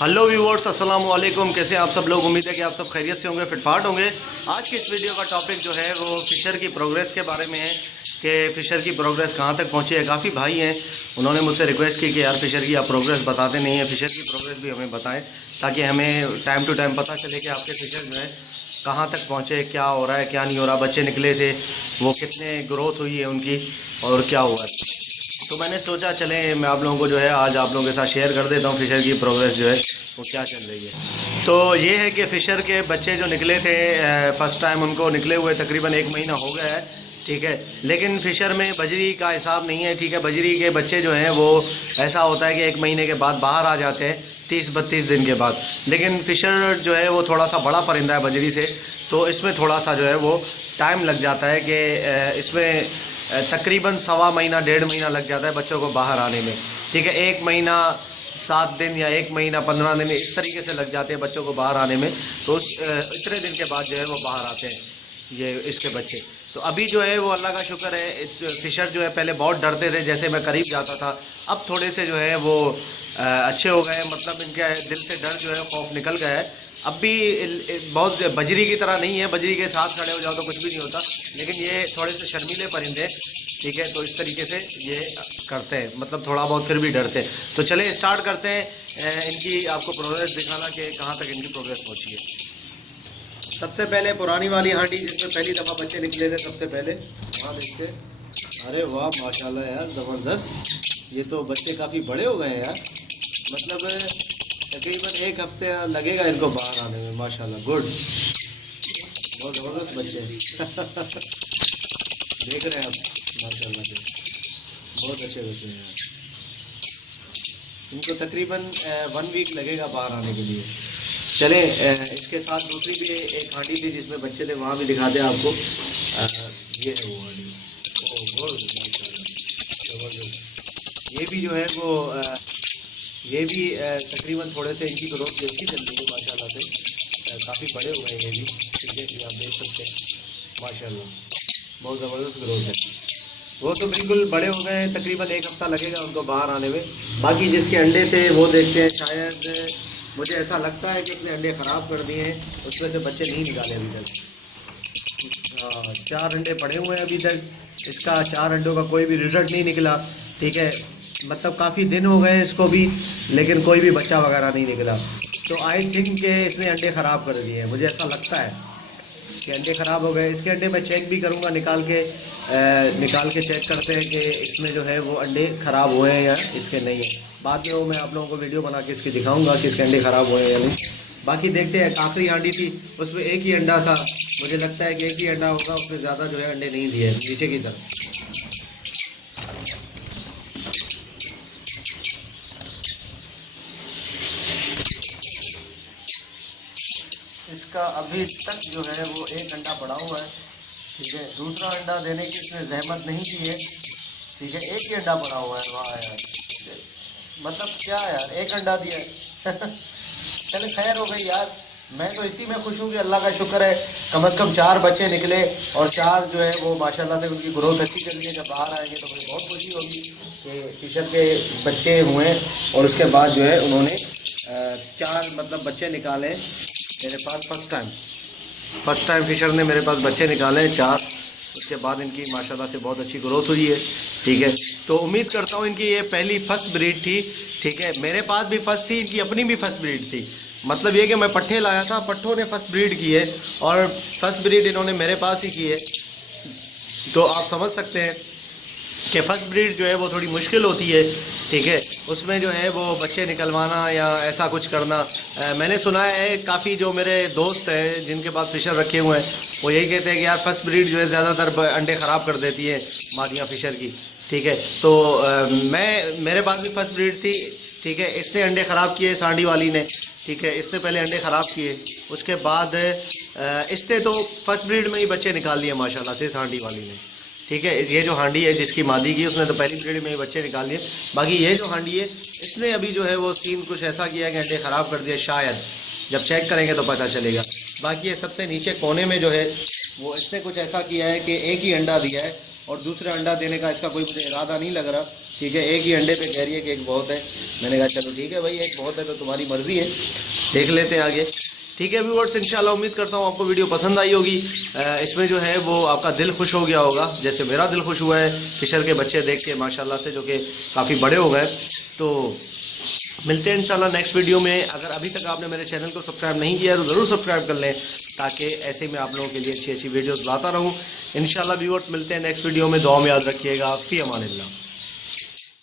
Hello viewers, अस्सलाम वालेकुम। कैसे आप सब लोग? उम्मीद है कि आप सब खैरियत से होंगे, फिटफाट होंगे। आज की इस वीडियो का टॉपिक जो है वो फ़िशर की प्रोग्रेस के बारे में है कि फ़िशर की प्रोग्रेस कहाँ तक पहुँची है। काफ़ी भाई हैं, उन्होंने मुझसे रिक्वेस्ट की कि यार फ़िशर की आप प्रोग्रेस बताते नहीं हैं, फ़िशर की प्रोग्रेस भी हमें बताएं ताकि हमें टाइम टू टाइम पता चले कि आपके फ़िशर जो है कहाँ तक पहुँचे, क्या हो रहा है क्या नहीं हो रहा। बच्चे निकले थे, वो कितने ग्रोथ हुई है उनकी और क्या हुआ है। तो मैंने सोचा चले मैं आप लोगों को जो है आज आप लोगों के साथ शेयर कर देता हूँ फ़िशर की प्रोग्रेस जो है वो क्या चल रही है। तो ये है कि फ़िशर के बच्चे जो निकले थे फ़र्स्ट टाइम, उनको निकले हुए तकरीबन 1 महीना हो गया है, ठीक है। लेकिन फ़िशर में बजरी का हिसाब नहीं है, ठीक है। बजरी के बच्चे जो हैं वो ऐसा होता है कि 1 महीने के बाद बाहर आ जाते हैं, 30-32 दिन के बाद। लेकिन फ़िशर जो है वो थोड़ा सा बड़ा परिंदा है बजरी से, तो इसमें थोड़ा सा जो है वो टाइम लग जाता है कि इसमें तकरीबन 1.25 महीना 1.5 महीना लग जाता है बच्चों को बाहर आने में, ठीक है। 1 महीना 7 दिन या 1 महीना 15 दिन इस तरीके से लग जाते हैं बच्चों को बाहर आने में। तो इतने दिन के बाद जो है वो बाहर आते हैं ये इसके बच्चे। तो अभी जो है वो अल्लाह का शुक्र है, फ़िशर जो है पहले बहुत डरते थे, जैसे मैं करीब जाता था, अब थोड़े से जो है वो अच्छे हो गए। मतलब इनके दिल से डर जो है खौफ निकल गया है। अब भी बहुत बजरी की तरह नहीं है, बजरी के साथ खड़े हो जाओ तो कुछ भी नहीं होता, लेकिन ये थोड़े से शर्मीले परिंदे, ठीक है। तो इस तरीके से ये करते हैं, मतलब थोड़ा बहुत फिर भी डरते हैं। तो चले स्टार्ट करते हैं इनकी आपको प्रोग्रेस दिखाना कि कहाँ तक इनकी प्रोग्रेस पहुँची है। सबसे पहले पुरानी वाली हांडी जिसमें पहली दफ़ा बच्चे निकले थे, सबसे पहले वहाँ देखते। अरे वाह माशाल्लाह यार, ज़बरदस्त। ये तो बच्चे काफ़ी बड़े हो गए हैं यार, मतलब तकरीबन 1 हफ्ते लगेगा इनको बाहर आने में। माशाल्लाह, गुड, बहुत ज़बरदस्त बच्चे हैं। देख रहे हैं आप, माशाल्लाह से बहुत अच्छे बच्चे हैं यार। इनको तकरीबन 1 वीक लगेगा बाहर आने के लिए। चलें इसके साथ दूसरी भी एक हांडी थी जिसमें बच्चे थे, वहाँ भी दिखाते हैं आपको। ये है वो हांडी, ओह गुड, ज़बरदस्त। ये भी जो है वो ये भी तकरीबन थोड़े से इनकी ग्रोथ भी अच्छी चल रही है माशाल्लाह से। काफ़ी बड़े हो गए ये भी, सीरियसली आप देख सकते हैं माशाल्लाह, बहुत ज़बरदस्त ग्रोथ है। वो तो बिल्कुल बड़े हो गए हैं, तकरीबन 1 हफ्ता लगेगा उनको बाहर आने में। बाकी जिसके अंडे थे वो देखते हैं, शायद मुझे ऐसा लगता है कि उसने अंडे ख़राब कर दिए हैं, उसमें से बच्चे नहीं निकाले अभी तक। 4 अंडे पड़े हुए हैं अभी तक, इसका 4 अंडों का कोई भी रिजल्ट नहीं निकला, ठीक है। मतलब काफ़ी दिन हो गए इसको भी, लेकिन कोई भी बच्चा वगैरह नहीं निकला। तो आई थिंक कि इसने अंडे ख़राब कर दिए हैं, मुझे ऐसा लगता है कि अंडे ख़राब हो गए। इसके अंडे मैं चेक भी करूँगा, निकाल के चेक करते हैं कि इसमें जो है वो अंडे ख़राब हुए हैं या इसके नहीं है। बाद में वो मैं आप लोगों को वीडियो बना के इसकी दिखाऊंगा कि इसके अंडे ख़राब हुए हैं या नहीं। बाकी देखते हैं। आखिरी हांडी थी उसमें 1 ही अंडा था, मुझे लगता है कि 1 ही अंडा होगा, उससे ज़्यादा जो है अंडे नहीं दिए नीचे की तरफ। इसका अभी तक जो है वो 1 अंडा पड़ा हुआ है, ठीक है। दूसरा अंडा देने की इसने जहमत नहीं की है, ठीक है। 1 ही अंडा पड़ा हुआ है, वाह यार, मतलब क्या यार, 1 अंडा दिया है। चले खैर हो गई यार, मैं तो इसी में खुश हूँ कि अल्लाह का शुक्र है कम से कम 4 बच्चे निकले और 4 जो है वो माशाल्लाह से उनकी ग्रोथ अच्छी चल रही है। जब बाहर आएंगे तो मुझे बहुत खुशी होगी कि फ़िशर के बच्चे हुए और उसके बाद जो है उन्होंने 4 मतलब बच्चे निकाले मेरे पास। फर्स्ट टाइम फ़िशर ने मेरे पास बच्चे निकाले 4, उसके बाद इनकी माशाल्लाह से बहुत अच्छी ग्रोथ हुई है, ठीक है। तो उम्मीद करता हूँ इनकी ये पहली फर्स्ट ब्रीड थी, ठीक है। मेरे पास भी फर्स्ट थी, इनकी अपनी भी फर्स्ट ब्रीड थी। मतलब ये कि मैं पट्ठे लाया था, पट्ठों ने फर्स्ट ब्रीड की है और फर्स्ट ब्रीड इन्होंने मेरे पास ही की है। तो आप समझ सकते हैं कि फ़र्स्ट ब्रीड जो है वो थोड़ी मुश्किल होती है, ठीक है। उसमें जो है वो बच्चे निकलवाना या ऐसा कुछ करना। मैंने सुना है काफ़ी जो मेरे दोस्त हैं जिनके पास फ़िशर रखे हुए हैं, वो यही कहते हैं कि यार फ़र्स्ट ब्रीड जो है ज़्यादातर अंडे ख़राब कर देती है मादियाँ फ़िशर की, ठीक है। तो मेरे पास भी फ़र्स्ट ब्रीड थी, ठीक है। इसने अंडे ख़राब किए सांडी वाली ने, ठीक है। इसने पहले अंडे ख़राब किए, उसके बाद इसने तो फ़र्स्ट ब्रीड में ही बच्चे निकाल लिए माशाल्लाह से सांडी वाली ने, ठीक है। ये जो हांडी है जिसकी मादी की, उसने तो पहली ब्रीड में ही बच्चे निकाल लिए। बाकी ये जो हांडी है इसने अभी जो है वो सीन कुछ ऐसा किया कि अंडे ख़राब कर दिया, शायद जब चेक करेंगे तो पता चलेगा। बाकी ये सबसे नीचे कोने में जो है वो इसने कुछ ऐसा किया है कि 1 ही अंडा दिया है और दूसरा अंडा देने का इसका कोई मुझे इरादा नहीं लग रहा, ठीक है। एक ही अंडे पे कह रही है कि एक बहुत है। मैंने कहा चलो ठीक है भाई, एक बहुत है तो तुम्हारी मर्ज़ी है, देख लेते हैं आगे। ठीक है व्यूअर्स, इंशाल्लाह उम्मीद करता हूँ आपको वीडियो पसंद आई होगी। इसमें जो है वो आपका दिल खुश हो गया होगा, जैसे मेरा दिल खुश हुआ है फिशर के बच्चे देख के माशाल्लाह से, जो कि काफ़ी बड़े हो गए। तो मिलते हैं इंशाल्लाह नेक्स्ट वीडियो में। अगर अभी तक आपने मेरे चैनल को सब्सक्राइब नहीं किया है तो ज़रूर सब्सक्राइब कर लें, ताकि ऐसे मैं आप लोगों के लिए अच्छी अच्छी वीडियोज़ लाता रहूँ। इंशाल्लाह व्यूअर्स मिलते हैं नेक्स्ट वीडियो में। दुआ में याद रखिएगा। फ़ी अमानिल्लाह।